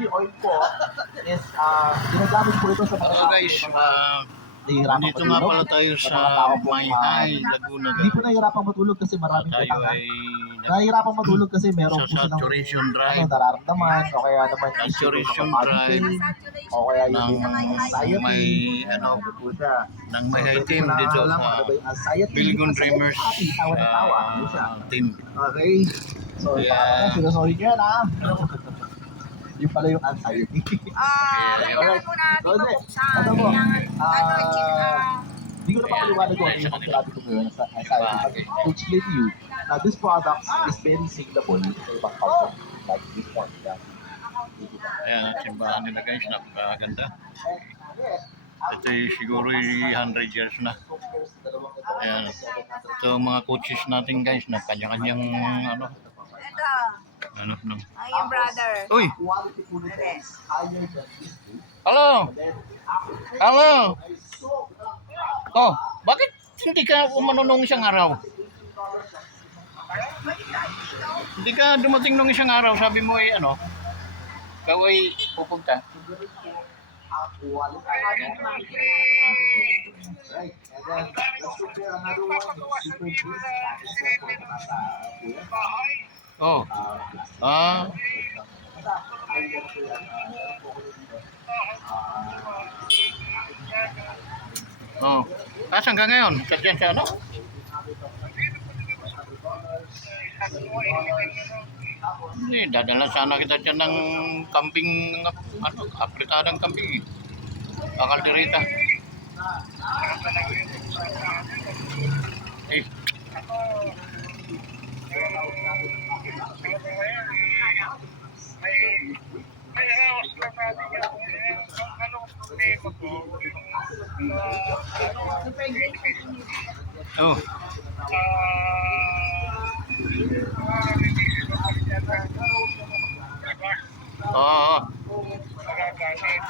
Actually, oil po is ginagamit po ito sa mga Hello guys, nandito nga pala tayo sa Mayhay, Laguna. Hindi po nahihirapang matulog kasi maraming Tayo utang. ay Nahihirapang matulog kasi meron sa po silang saturation drive nararamdaman o kaya naman Saturation drive o kaya ng anxiety. may Po siya. ng Mayhay team dito sa Pilgrim Dreamers team. Okay. So, Yeah. sinasorry nyo yan ha. Yung pala yung anxiety. Kailangan mo natin mabuksan. Ano po? Kailangan, Hindi ko na papaliwanag ko ano yung sinabi ko ngayon sa anxiety. To explain to you, this product is very saleable sa ibang company. Like this one. Ayan, ang simbahan nila guys, napakaganda. Ito ay siguro 100 years na. Ayan. Ito ang mga coaches natin guys na kanya-kanyang ito, no. ay yung brother. Uy! Hello! Hello! Oh, bakit hindi ka umano nung isang araw? Hindi ka dumating nung isang araw, sabi mo ay ikaw ay pupunta. Right, and then let's prepare another one. Super juice. Oh. Ah. Oh. Asan ka ngayon? Diyan sa ano? Hindi, dadala sana kita dyan ng kambing, apritadang kambing. Kaldereta. Eh. Oh. Oo.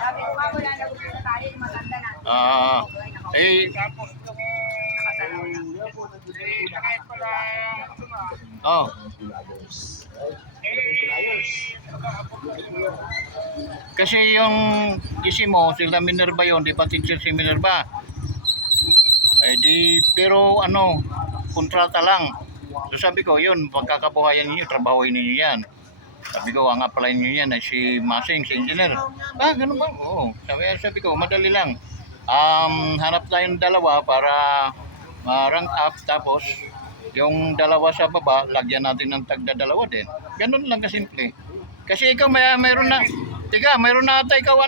Sabi ko nga, wala na gusto na tayo, maganda na. Eh. Oh. Kasi yung isi mo, sila Minerva yun, di pa teacher si Minerva. Eh di, pero kontrata lang. So sabi ko, yun, pagkakabuhayan ninyo, trabahoin ninyo yan. Sabi ko, ang apply nyo yan ay si Masing, si engineer. Ganun ba? Oo. Sabi ko, madali lang. Hanap tayong dalawa para ma-rank up, tapos yung dalawa sa baba, lagyan natin ng tagda-dalawa din. Ganun lang kasimple. Kasi ikaw mayroon na, mayroon na ata ikaw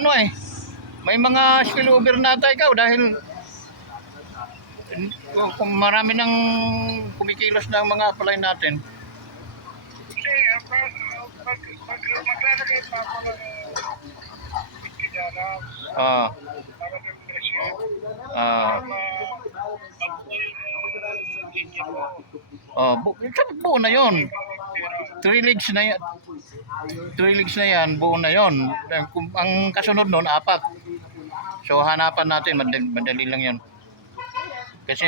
may mga spillover na ata ikaw dahil kung marami nang kumikilos na ang mga apply natin. Maglalagay pa ako ng pagkidara para ng presyo. Buo na yon. 3 legs na yan. 3 legs na yan, buo na yon. Ang kasunod nun, 4. So hanapan natin, madali lang yan. Kasi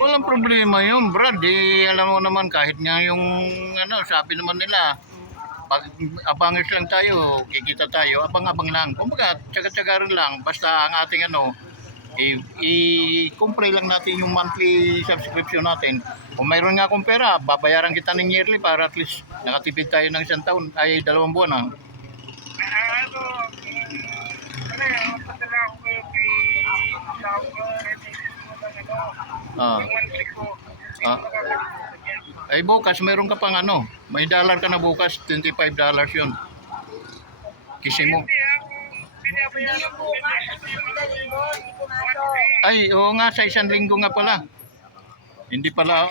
walang problema yun, Brad. Alam mo naman, kahit nga yung sabi naman nila, pag abangis lang tayo, kikita tayo, abang-abang lang. Kumbaga, tsaga-tsaga rin lang. Basta ang ating i-compare lang natin yung monthly subscription natin. Kung mayroon nga akong pera, babayaran kita ng yearly para at least nakatipid tayo ng 1 taon, ay 2 buwan Ay bukas meron ka pang may dollar ka na bukas, $25 yun. Kisi mo. Hindi yung bukas, isang linggo, hindi pumasok. Ay, oo nga, sa 1 linggo nga pala. Hindi pala.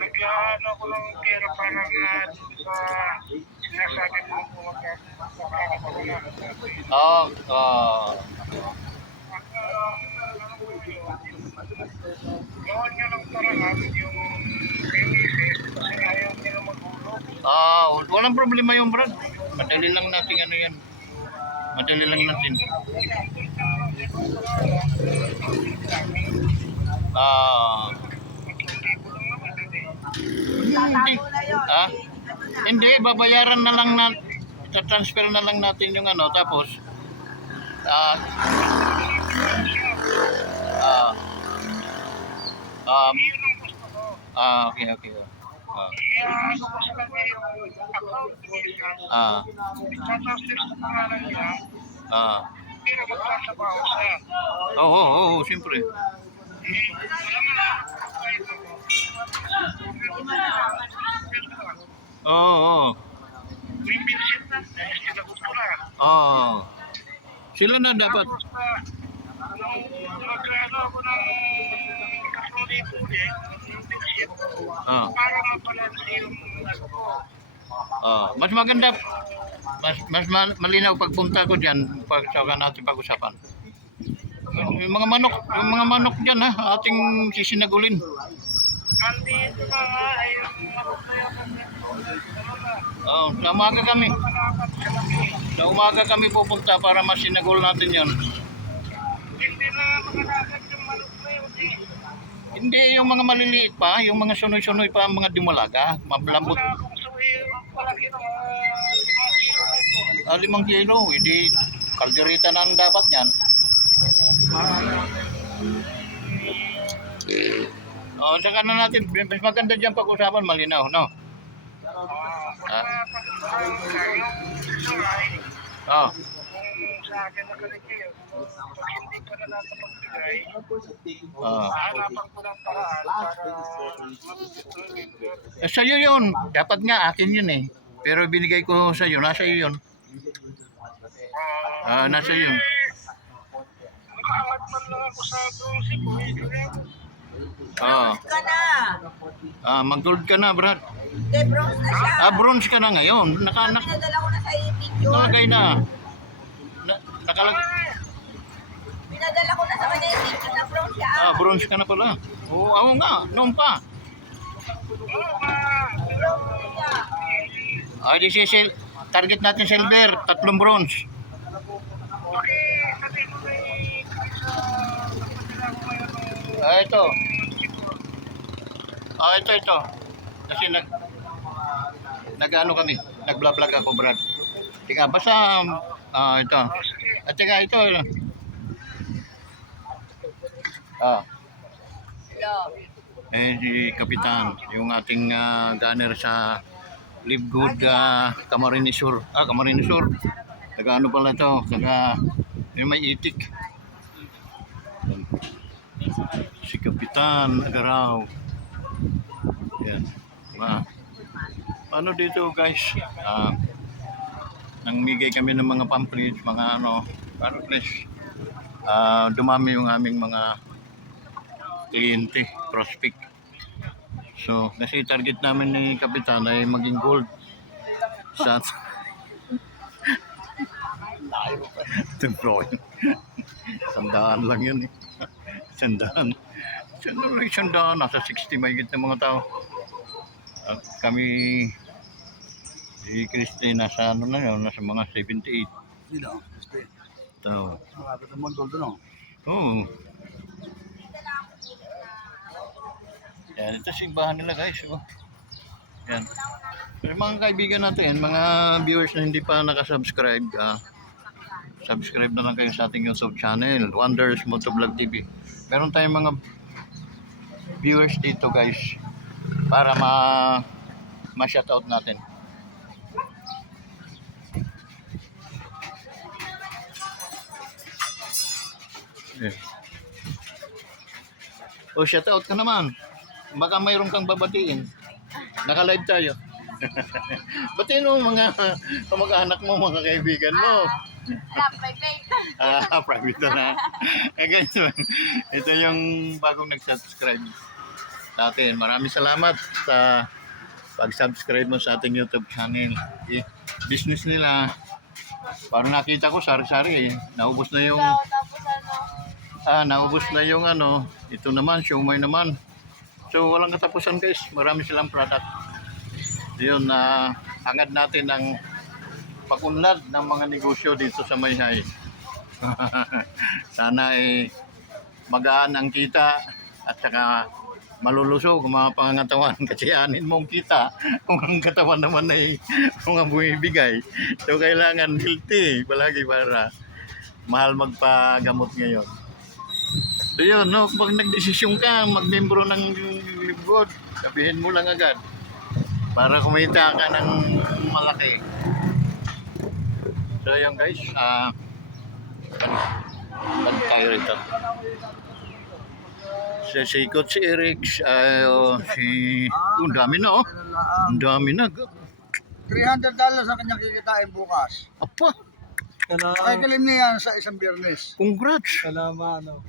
Naglaan ako ng pera para sa sinasabi mo kung gawin nyo ng paraan yung releases kasi ayaw nila maghulog. Walang problema yung Brad. Madali lang natin ano yan. Madali lang natin. Hindi. Tatago na yun. Ah? Ano na. Hindi, babayaran na lang na transfer na lang natin yung ano tapos ah ah um, okay. Kaya gusto ko sa kanya yung account nila. Tatasip sa pangalan niya. Pero magsasabaw siya. Oo, siyempre. Alam mo na. Oo. May bilsit na. Sinagot ko na. Sila na dapat. Tapos nung magkano ako ng kasuli-tuli, yung bilsit, para mabalansi yung Mas maganda, malinaw pagpunta ko diyan pag saka natin pag-usapan. Yung mga manok diyan ha, ating sisinagulin. andito na nga ay yung Sa umaga kami. malapad sa laki. Sa umaga kami pupunta para masinagul natin 'yon. Hindi na makalakad yung manok na yun eh. Hindi yung mga maliliit pa, yung mga sunoy-sunoy pa, mga dumalaga, mablambot. Wala akong sabi, palaki ng 5 kilo na ito. 5 kilo, hindi kalderita na ang dapat niyan. Saka na natin, mas maganda diyan pag-usapan, malinaw, no? Kung sa akin na ganito yun, pag hindi ko na nakapagbigay, hahanapan ko ng paraan para Sa'yo yun, dapat nga akin yun eh. Pero binigay ko sa'yo, nasa iyo yun. Nasa iyo yun. makaangat man lang ako sa bronze ko, Bronze ka na. Mag-gold ka na, Brad. Hindi, bronze na siya. Bronze ka na ngayon. Pinadala ko na sa iyo picture. Nakalagay na. Nakalagay. Pinadala ko na sa kanya yung picture na bronze siya. Bronze ka na pala. Oo nga, noon pa. Bronze siya. Di target natin silver, 3 bronze. okay, sabi ko na Ito. Ito. Kasi nag-ano kami, nag-vlog ako, Brad. Tika, basta ito. At tika, ito. Si Kapitan, yung ating gunner sa Live Good Camarines Sur. Camarines Sur. Taga ano pala ito, taga yung may itik. Si Kapitan Agaraw. Yan. Ano dito guys? Nangbigay kami ng mga pamphlets, mga para please. Dumami yung aming mga kliyente, prospect. So, kasi target namin ni Kapitan ay maging gold. Sa ito bro. Sandaan lang yun eh. Sandaan. Sandaan. Nasa 60 mahigit na mga tao. At kami si Christy nasa na yun, nasa mga 78. Sino? So, Makapit naman gold no? Yan, ito simbahan nila guys. Yan. Pero mga kaibigan natin, mga viewers na hindi pa nakasubscribe, subscribe na lang kayo sa ating YouTube channel, Wonders Motovlog TV. Meron tayong mga viewers dito guys para ma-shoutout natin. Shoutout ka naman. Baka mayroon kang babatiin. Naka-live tayo. Batiin mo mga kamag-anak mo, mga kaibigan mo. Private na. Guys, ito yung bagong nag-subscribe sa atin. Maraming salamat sa pag-subscribe mo sa ating YouTube channel. Business nila. Parang nakita ko, sari-sari eh. Naubos na yung naubos na yung ito naman, siomay naman. So walang katapusan guys, marami silang product. Yun na hangad natin ang pagunlad ng mga negosyo dito sa Mayhay. Sana magaan ang kita at saka malulusog ang mga pangangatawan kasi anin mong kita kung ang katawan naman ay mga bumibigay. So kailangan healthy palagi para mahal magpagamot ngayon. So yun, no, pag nagdesisyon ka magmembro ng Libgod, sabihin mo lang agad para kumita ka ng malaki. So yun guys, tayo rito. Si Coach Eric, ang dami na oh. Ang dami na. $300 ang kanyang kikitain bukas. Apa, Ay, kalim niya yan sa isang biyernes. congrats. Salamat, no?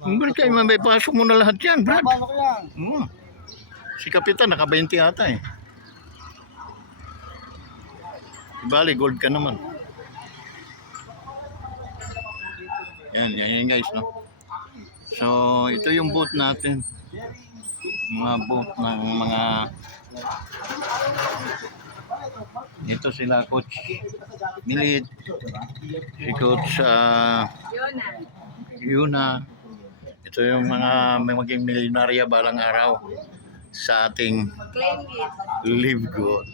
Congrats kayo, may pasok mo na lahat yan, Brad. Paano ko yan? Si Kapitan, naka-20 ata eh. Bali, gold ka naman. Yan guys, no? So, ito yung boat natin. Mga boat ng mga... Ito sila, Coach Milid. Si Coach Yun na. Yuna. Ito yung mga may maging milyonarya balang araw sa ating Claim it. Live Good.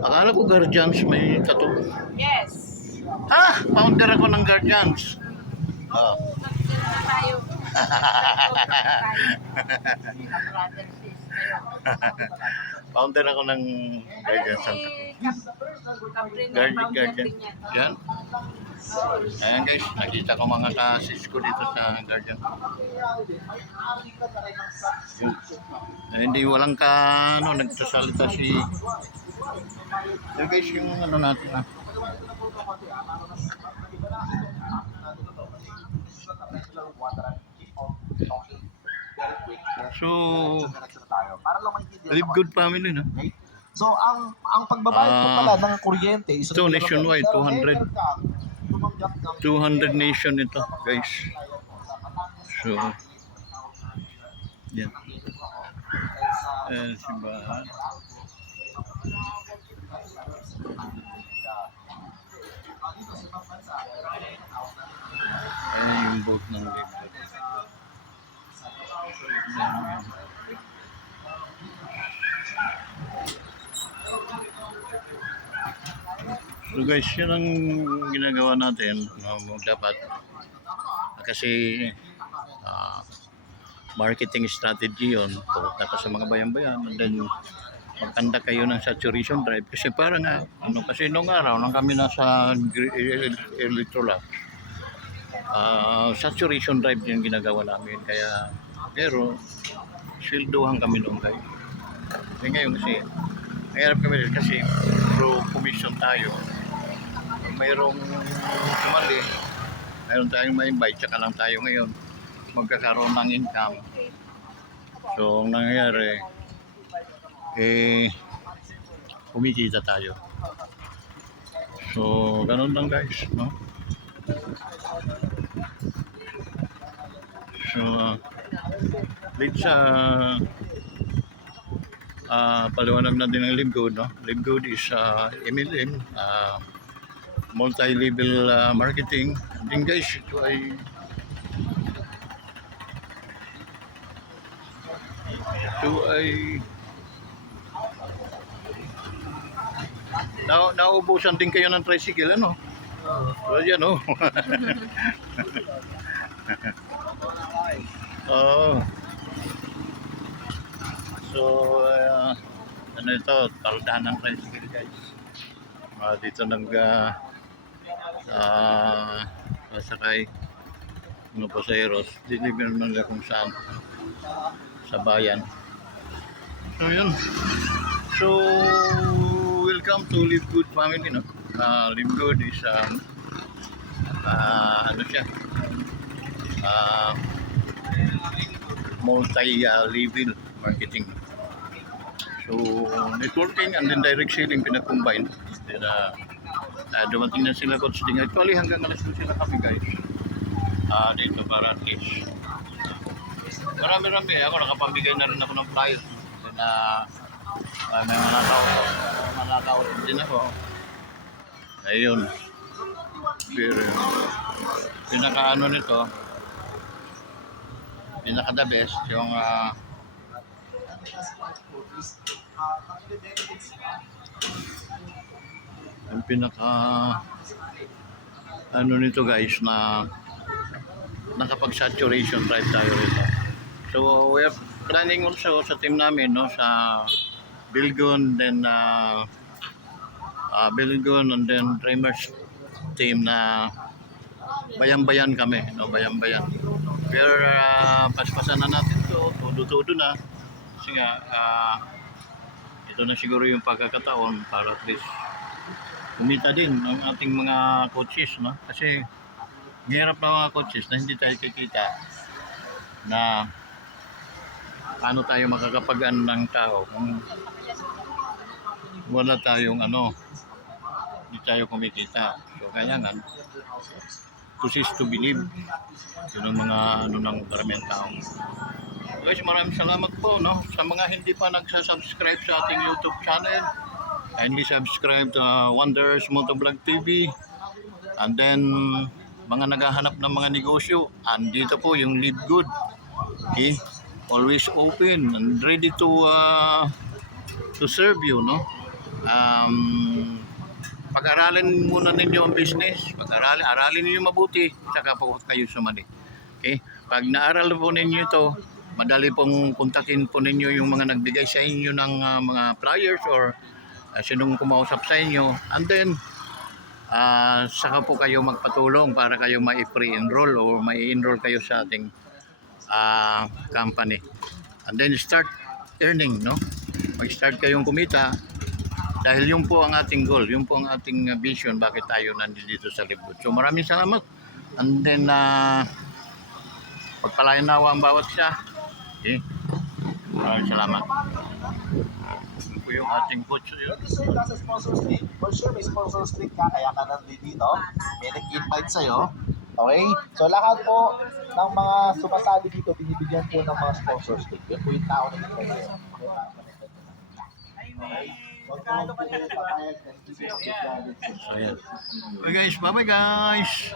Akala ko Guardians may tattoo. Yes. Ha? Founder ako ng Guardians. Ah. Magdala na tayo. Founder ako ng Guardians. Guardian. Yan. Ayan guys, nakita ko mga kasis ko dito sa Guardian. Hindi walang nagsasalita si... Yan guys, yung natin So, Live Good family na. So ang pagbabayad po pala ng kuryente is Ito nationwide, 200. 200 nation ito, guys. So, yan. Simbahan. Ayan yung boat ng Live Good. So guys, yun ang ginagawa natin. Dapat kasi marketing strategy yun. Pupunta ka sa mga bayan-bayan and then magkanda kayo ng saturation drive kasi parang kasi nung araw nang kami nasa Electrola, saturation drive yung ginagawa namin kaya pero silduhan kami noon guys. Kaya ngayon kasi mayroon kami kasi pro commission tayo. Mayroong sumali, mayroon tayong ma-invite, tsaka lang tayo ngayon magkakaroon ng income. So, ang nangyayari, kumikita tayo. So, ganun lang guys, no? So, late sa paliwanag na din ng Live Good, no? Live Good is MLM, multi-level marketing. Din guys, ito ay nauubusan din kayo ng tricycle, ano? So, yan, oh. So, ano ito, taldahan ng tricycle guys. Dito sakay mga pasayeros, deliver nila kung saan sa bayan. So yun. So welcome to Live Good family, no? Live Good is ano siya? Multi-level marketing. So networking and then direct selling pinag-combine. Then dumating na sila Coach Ding. Actually hanggang alas 2 sila kami guys. Dito para at least marami. Ako nakapamigay na rin ako ng flyer. Then May manakaw din ako. Ayun. Pero pinaka ano nito, pinaka the best yung pinaka ano nito guys na nakapag-saturation drive tayo rito. So we are planning also sa team namin no sa Bilgon then Bilgon and then Dreamers team na bayan-bayan kami no bayan-bayan. Pero paspasan na natin to, todo-todo na. Kasi nga ito na siguro yung pagkakataon para at least kumita din ng ating mga coaches no kasi hirap na mga coaches na hindi tayo kikita na paano tayo makakapag-ano ng tao kung wala tayong hindi tayo kumikita. So kaya nga to see is to believe yun ang mga ng karaming taong. Guys, maraming salamat po no sa mga hindi pa nagsasubscribe sa ating YouTube channel. Kindly subscribe to Wonders Motovlog TV. And then, mga naghahanap ng mga negosyo, andito po yung Live Good. Okay? Always open and ready to serve you, no? Pag-aralin muna ninyo ang business, aralin niyo mabuti, saka po kayo sumali. Okay? Pag naaral po ninyo ito, madali pong kontakin po ninyo yung mga nagbigay sa inyo ng mga flyers or sinong kumausap sa inyo, and then saka po kayo magpatulong para kayo ma-pre-enroll o ma-enroll kayo sa ating company, and then start earning no, mag-start kayong kumita dahil yun po ang ating goal, yun po ang ating vision bakit tayo nandito sa Live Good. So maraming salamat, and then pagpalain nawa ang bawat isa. Okay, maraming salamat. Po yung ating coach yun. Register ka sa sponsors link. For sure may sponsors link ka, kaya ka nandito. May nag-invite sa'yo. Okay? So lahat po ng mga sumasali dito, binibigyan po ng mga sponsors link. Yun po yung tao na nag-invite sa'yo. Okay? Huwag mo papayag na hindi sa'yo. So, ayan. Okay guys, bye bye guys.